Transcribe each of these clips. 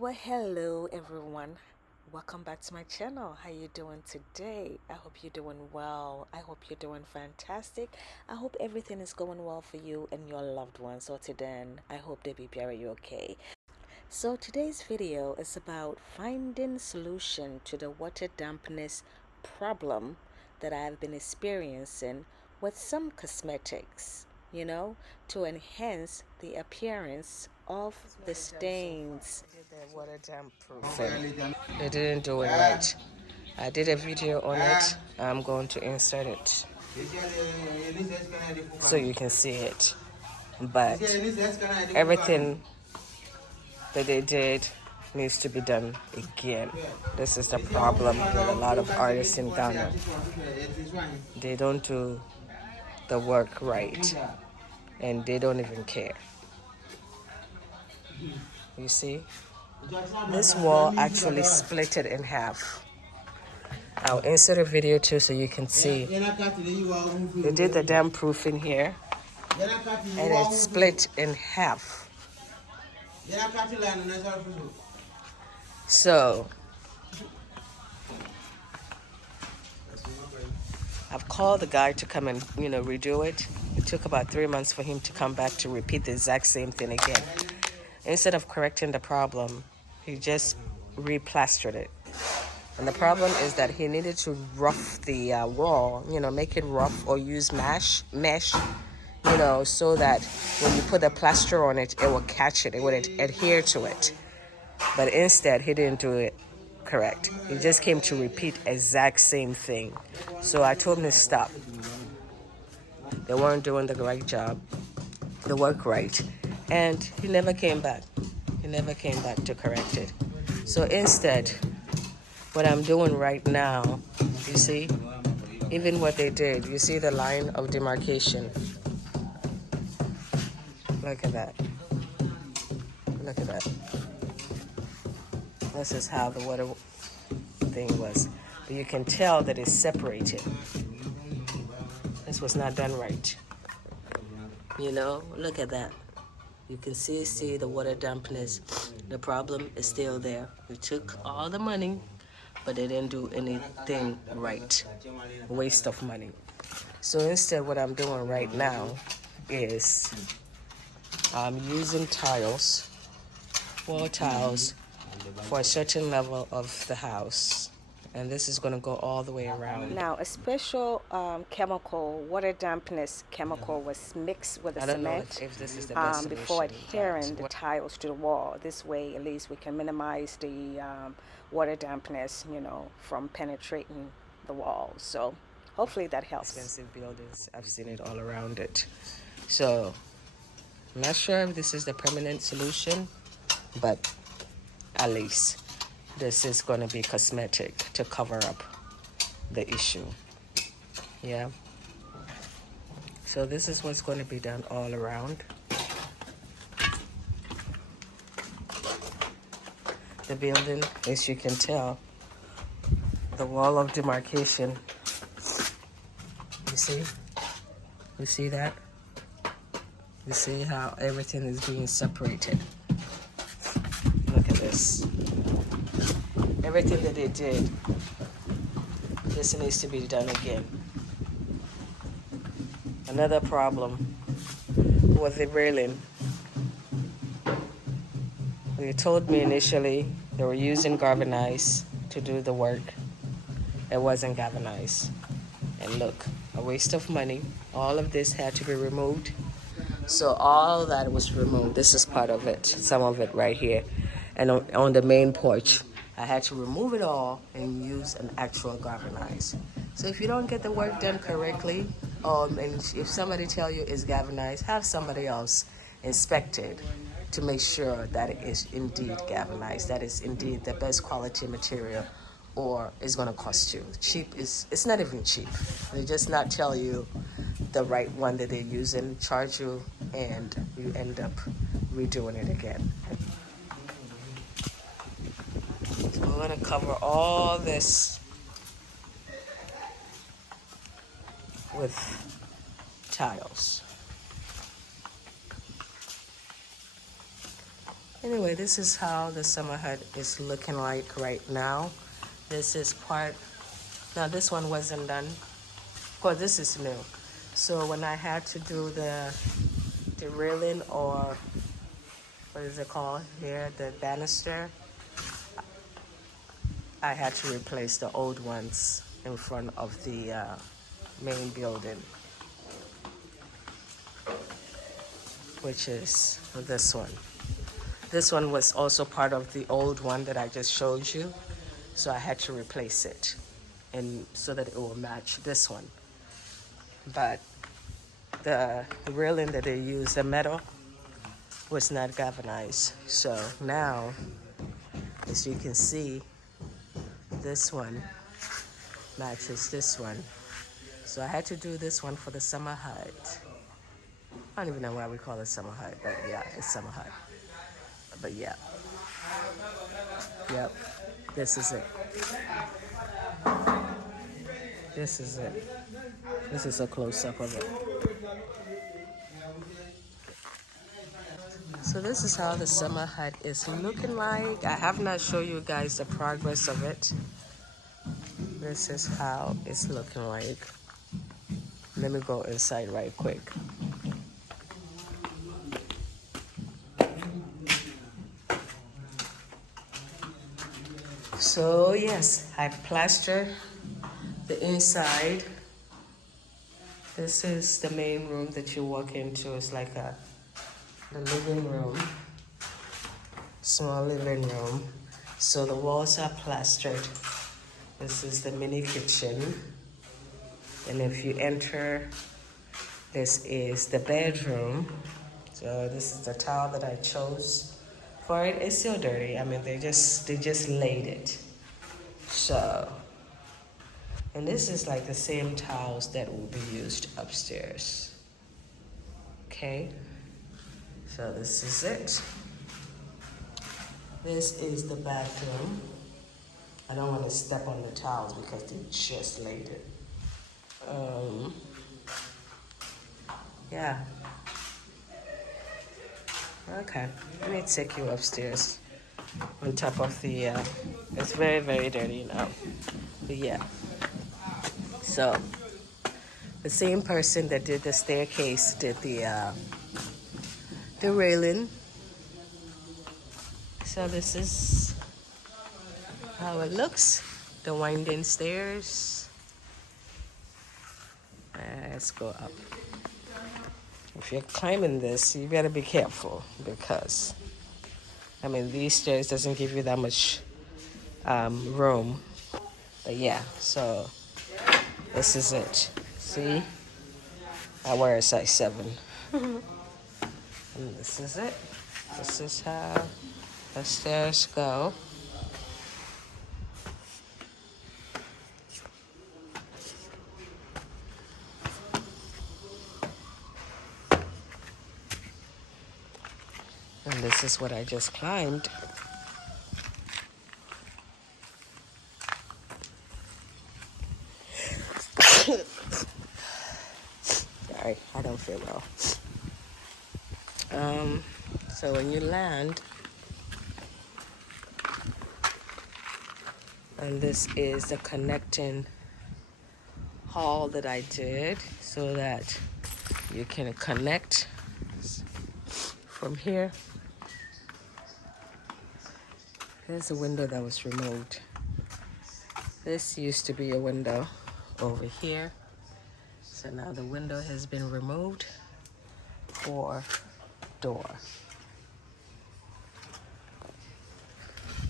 Well, hello everyone. Welcome back to my channel. How you doing today? I hope you're doing well. I hope you're doing fantastic. I hope everything is going well for you and your loved ones. So today, I hope they be very okay. So today's video is about finding solution to the water dampness problem that I've been experiencing with some cosmetics, to enhance the appearance of the stains. I did the water damp proofing. They didn't do it right. I did a video on it. I'm going to insert it so you can see it. But everything that they did needs to be done again. This is the problem with a lot of artists in Ghana. They don't do the work right and they don't even care. You see? This wall actually split it in half. I'll insert a video too so you can see. They did the damp proofing here and it split in half. So I've called the guy to come and redo it. It took about 3 months for him to come back to repeat the exact same thing again. Instead of correcting the problem, he just replastered it. And the problem is that he needed to rough the wall, make it rough or use mesh, so that when you put the plaster on it, it will catch it, it would adhere to it. But instead, he didn't do it correct. He just came to repeat exact same thing. So I told him to stop. They weren't doing the right job, the work right. And he never came back. He never came back to correct it. So instead, what I'm doing right now, you see, even what they did, you see the line of demarcation. Look at that. Look at that. This is how the water thing was. But you can tell that it's separated. This was not done right. Look at that. You can see the water dampness. The problem is still there. We took all the money, but they didn't do anything right. Waste of money. So instead, what I'm doing right now is I'm using tiles, wall tiles, for a certain level of the house. And this is going to go all the way around. Now, a special chemical, water dampness chemical, was mixed with the cement if this is the best before adhering the tiles to the wall. This way, at least, we can minimize the water dampness, from penetrating the walls. So hopefully that helps. Expensive buildings, I've seen it all around it. So I'm not sure if this is the permanent solution, but at least this is going to be cosmetic to cover up the issue. Yeah. So this is what's going to be done all around. The building, as you can tell, the wall of demarcation. You see? You see that? You see how everything is being separated? Look at this. Everything that they did, this needs to be done again. Another problem was the railing. They told me initially they were using galvanized to do the work. It wasn't galvanized. And look, a waste of money. All of this had to be removed. So all that was removed. This is part of it, some of it right here. And on the main porch, I had to remove it all and use an actual galvanized. So if you don't get the work done correctly, and if somebody tell you it's galvanized, have somebody else inspect it to make sure that it is indeed galvanized, that is indeed the best quality material, or it's going to cost you. It's not even cheap. They just not tell you the right one that they're using, charge you, and you end up redoing it again. So we're going to cover all this with tiles. Anyway, this is how the summer hut is looking like right now. This is part, now this one wasn't done. Of course, this is new. So when I had to do the railing, or what is it called here, the banister, I had to replace the old ones in front of the main building, which is this one. This one was also part of the old one that I just showed you, so I had to replace it, and so that it will match this one. But the railing that they used, the metal, was not galvanized. So now, as you can see, this one matches this one. So I had to do this one for the summer hut. I don't even know why we call it summer hut, but yeah, it's summer hut. But yeah. Yep. This is it. This is it. This is a close-up of it. So this is how the summer hut is looking like. I have not shown you guys the progress of it. This is how it's looking like. Let me go inside right quick. So yes, I plastered the inside. This is the main room that you walk into. It's like the living room, small living room. So the walls are plastered. This is the mini kitchen. And if you enter, this is the bedroom. So this is the towel that I chose for it. It's still dirty. I mean, they just laid it. So, and this is like the same towels that will be used upstairs. Okay. So this is it. This is the bathroom. I don't want to step on the towels because they just laid it. Yeah. Okay, let me take you upstairs. On top of the, it's very, very dirty now. But yeah. So, the same person that did the staircase did the railing. So this is how it looks. The winding stairs. Let's go up. If you're climbing this, you better be careful because, I mean, these stairs doesn't give you that much room. But yeah, so this is it. See? I wear a size 7. And this is it. This is how the stairs go. And this is what I just climbed. Sorry, I don't feel well. So when you land, and this is the connecting hall that I did so that you can connect from here. There's a window that was removed. This used to be a window over here. So now the window has been removed for door.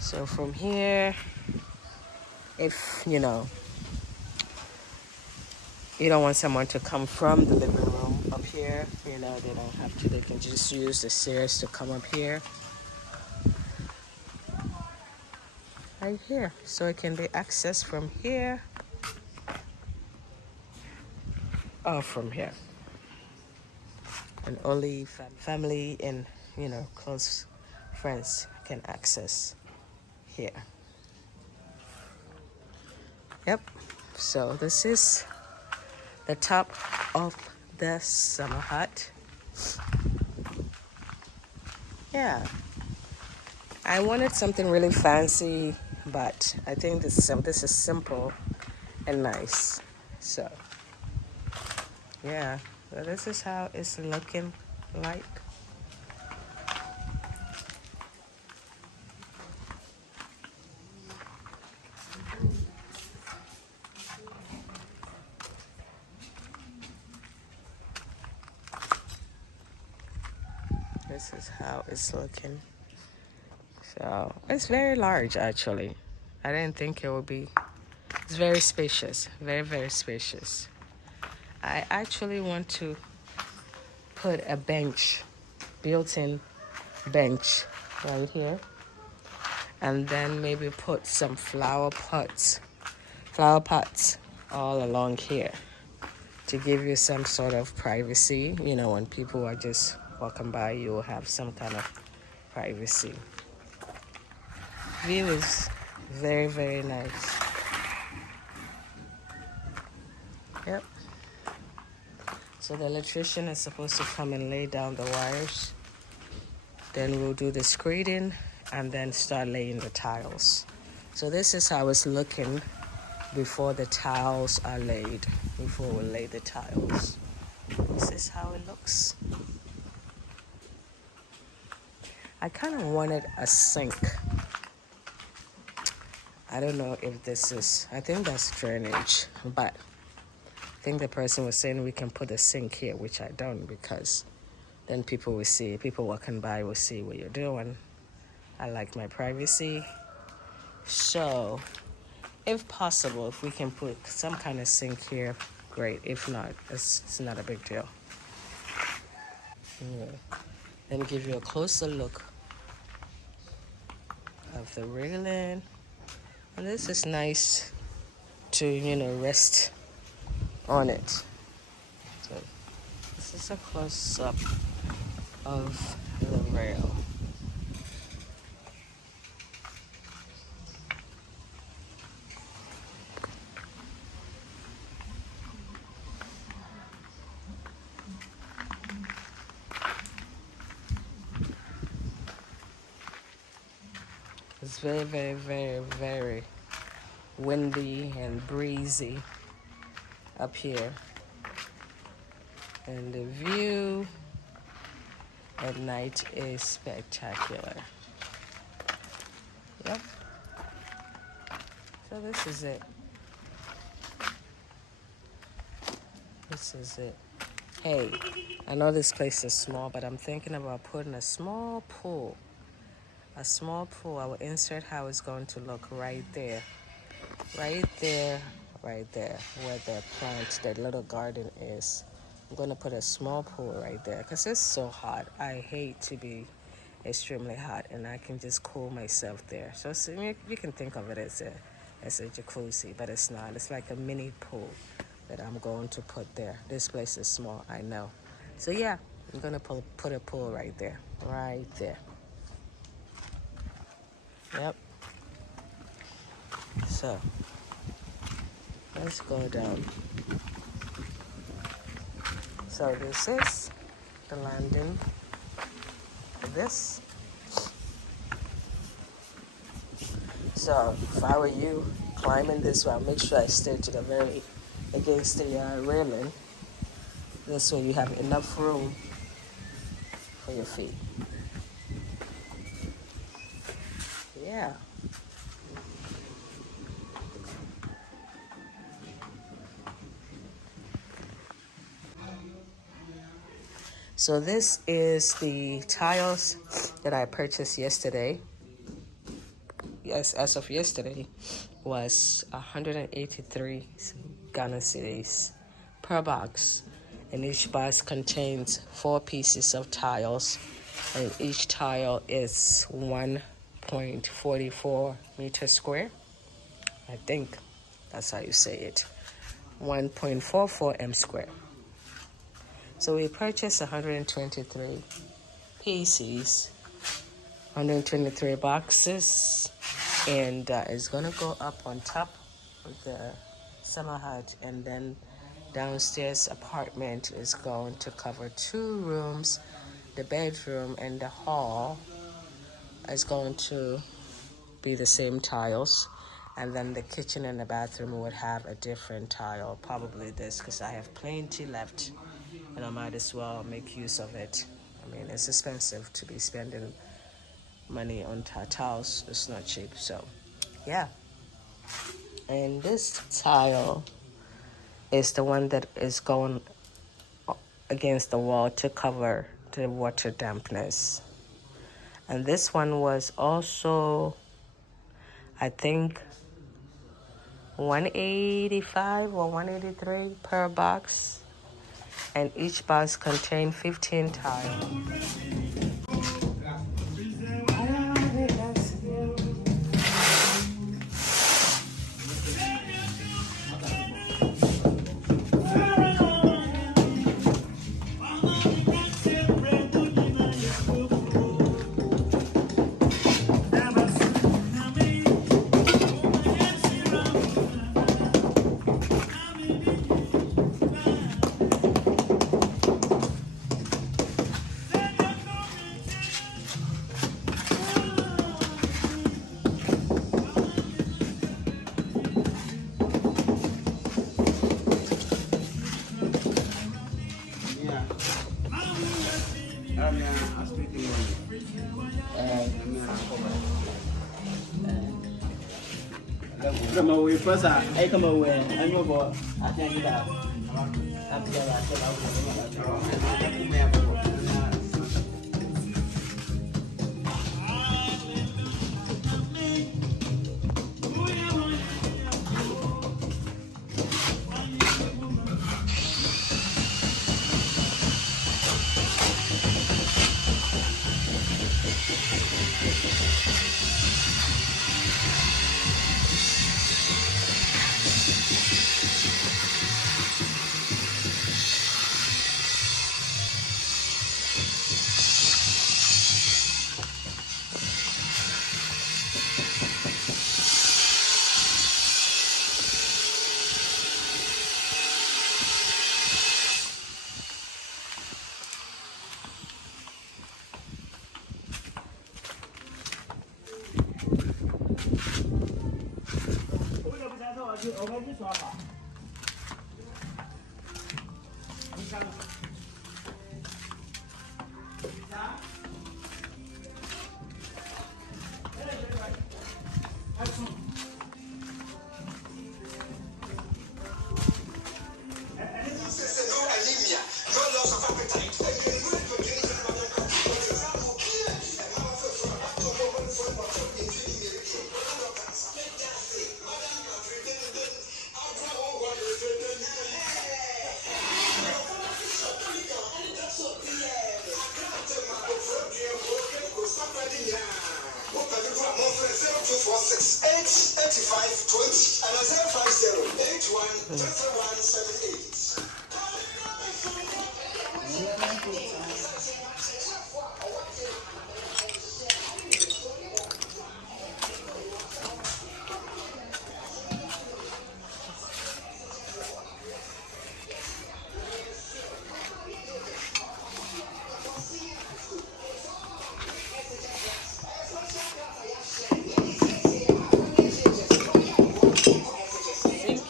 So from here, if you know, you don't want someone to come from the living room up here, you know, they don't have to, they can just use the stairs to come up here. Right here. So it can be accessed from here or from here. And only family and, you know, close friends can access here. Yep. So this is the top of the summer hut. Yeah. I wanted something really fancy, but I think this is simple and nice. So yeah, so this is how it's looking like. This is how it's looking. So it's very large actually. I didn't think it would be. It's very spacious, very, very spacious. I actually want to put a bench, built-in bench right here, and then maybe put some flower pots all along here to give you some sort of privacy. You know, when people are just walking by, you will have some kind of privacy. View is very, very nice. Yep. So the electrician is supposed to come and lay down the wires. Then we'll do the screeding and then start laying the tiles. So this is how it's looking before the tiles are laid, before we lay the tiles. This is how it looks. I kind of wanted a sink. I don't know if this is, I think that's drainage, but I think the person was saying we can put a sink here, which I don't, because then people will see, people walking by will see what you're doing. I like my privacy. So, if possible, if we can put some kind of sink here, great. If not, it's not a big deal. Yeah. Let me give you a closer look of the railing. And this is nice to, rest on it. So this is a close-up of the rail. It's very, very, very, very windy and breezy up here. And the view at night is spectacular. Yep. So this is it. This is it. Hey, I know this place is small, but I'm thinking about putting a small pool. A small pool. I will insert how it's going to look right there. Right there, right there, where the plant, that little garden is. I'm going to put a small pool right there because it's so hot. I hate to be extremely hot, and I can just cool myself there. So you can think of it as a jacuzzi, but it's not. It's like a mini pool that I'm going to put there. This place is small, I know. So yeah, I'm going to put a pool right there. Right there. Yep. So let's go down. So this is the landing for this. So if I were you climbing this one, make sure I stay to the very against the railing. This way you have enough room for your feet. Yeah. So this is the tiles that I purchased yesterday. Yes, as of yesterday, was 183 Ghana cedis per box. And each box contains 4 pieces of tiles. And each tile is 1.44 meters square. I think that's how you say it. 1.44 m square. So we purchased 123 pieces, 123 boxes, and it's gonna go up on top of the summer hut, and then downstairs apartment is going to cover 2 rooms, the bedroom and the hall, is going to be the same tiles, and then the kitchen and the bathroom would have a different tile, probably this, because I have plenty left and I might as well make use of it. I mean, it's expensive to be spending money on tiles. It's not cheap. So yeah, and this tile is the one that is going against the wall to cover the water dampness. And this one was also, I think, 185 or 183 per box, and each box contained 15 tiles. Come away first. I come away. I know about. I can't get out.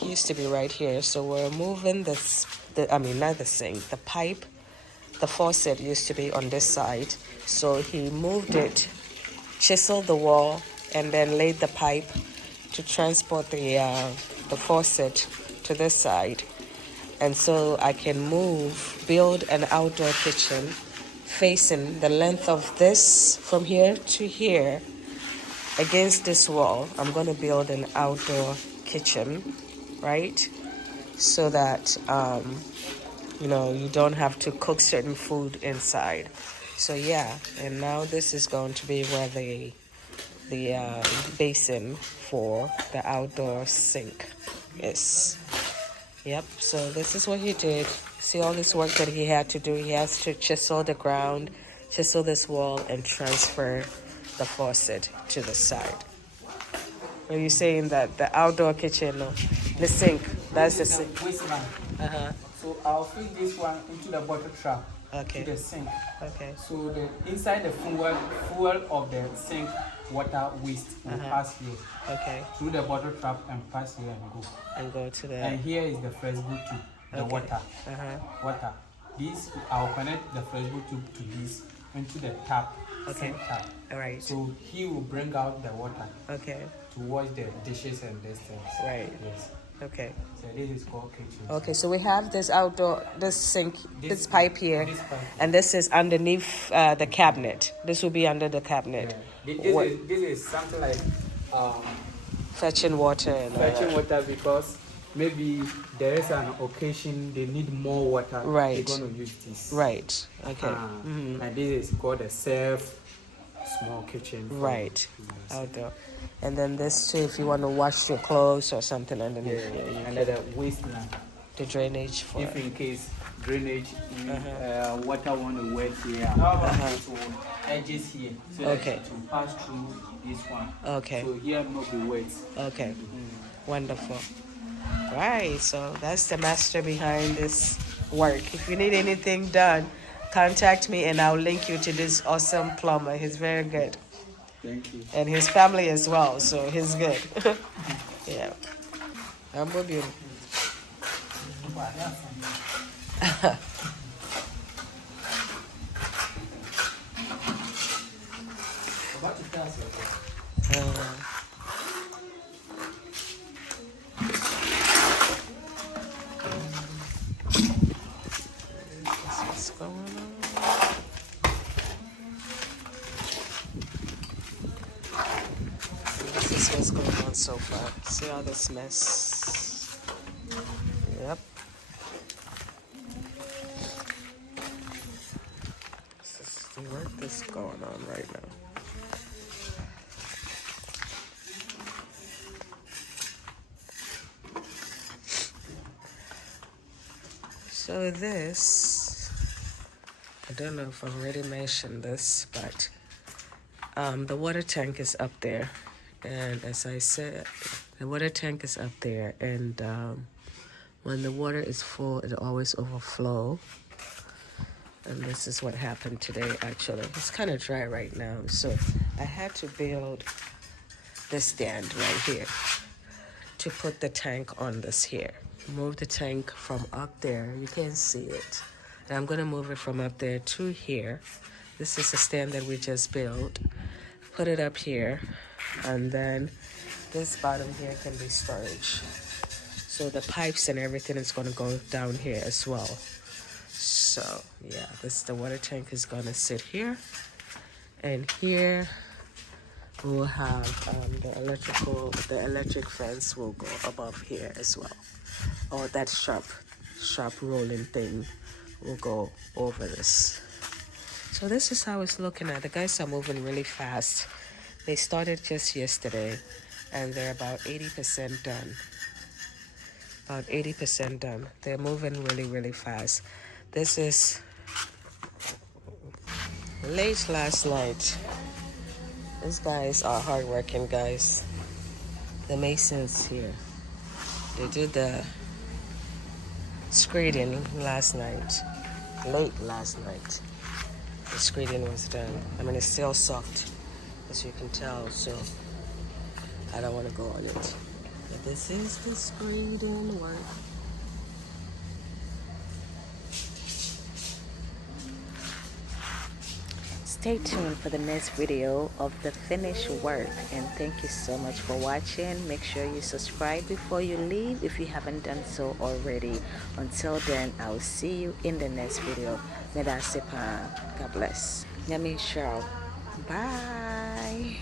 Used to be right here, so we're moving this. Not the sink, the pipe. The faucet used to be on this side, so he moved it, chiseled the wall, and then laid the pipe to transport the faucet to this side. And so I can build an outdoor kitchen facing the length of this from here to here against this wall. I'm going to build an outdoor kitchen, right? So that, you don't have to cook certain food inside. So yeah, and now this is going to be where the basin for the outdoor sink is. Yep, so this is what he did. See all this work that he had to do. He has to chisel the ground, chisel this wall, and transfer the faucet to the side. Are you saying that the outdoor kitchen, the sink, that's the sink? Waistline. So I'll fit this one into the bottle trap. Okay. to the sink. Okay. So the inside the fuel of the sink water waste will pass here Okay. through the bottle trap and pass here and go. And go to the. And here is the fresh good tube, the Okay. water. Uh-huh. This I'll connect the fresh good tube to this into the tap, Okay. sink tap. All right. So he will bring out the water Okay. to wash the dishes and these things. Right. Yes. Okay. So this is called kitchen. Okay, so we have this outdoor, this sink, this pipe here, This pipe. and this is underneath the cabinet. This will be under the cabinet. Yeah. This is something like Fetching water and all fetching that. water because maybe there is an occasion they need more water. Right. They're going to use this. Right. Okay. And this is called a small kitchen. for- Right. Yes. Outdoor. And then this too, if you want to wash your clothes or something underneath Yeah, here, you and can, the waste line. the drainage for If it. in case drainage, water want to wet here, so edges here, so Okay. that it will pass through this one. Okay. So here not be wet. Okay. Wonderful. Right. So that's the master behind this work. If you need anything done, contact me and I'll link you to this awesome plumber. He's very good. Thank you. And his family as well, so he's good. Yeah. I'm with you. What's going on? This is what's going on so far. See all this mess? Yep. This is the work that's going on right now. So this, I don't know if I've already mentioned this, but the water tank is up there. And as I said, the water tank is up there. And when the water is full, it always overflow. And this is what happened today, actually. It's kind of dry right now. So I had to build this stand right here to put the tank on this here. Move the tank from up there. You can see it. And I'm going to move it from up there to here. This is a stand that we just built. Put it up here. And then this bottom here can be storage. So the pipes and everything is going to go down here as well. So yeah, the water tank is going to sit here. And here we'll have the electric fence will go above here as well. Or that sharp rolling thing will go over this. So this is how it's looking at. The guys are moving really fast. They started just yesterday and they're about 80% done. About 80% done. They're moving really, really fast. This is late last night. These guys are hardworking guys. The masons here. They did the screeding last night. Late last night. The screeding was done. I mean, it's still soft, as you can tell, so I don't want to go on it. But this is the screeding work. Stay tuned for the next video of the finished work, and thank you so much for watching. Make sure you subscribe before you leave if you haven't done so already. Until then, I will see you in the next video. God bless. Yummy show. Bye.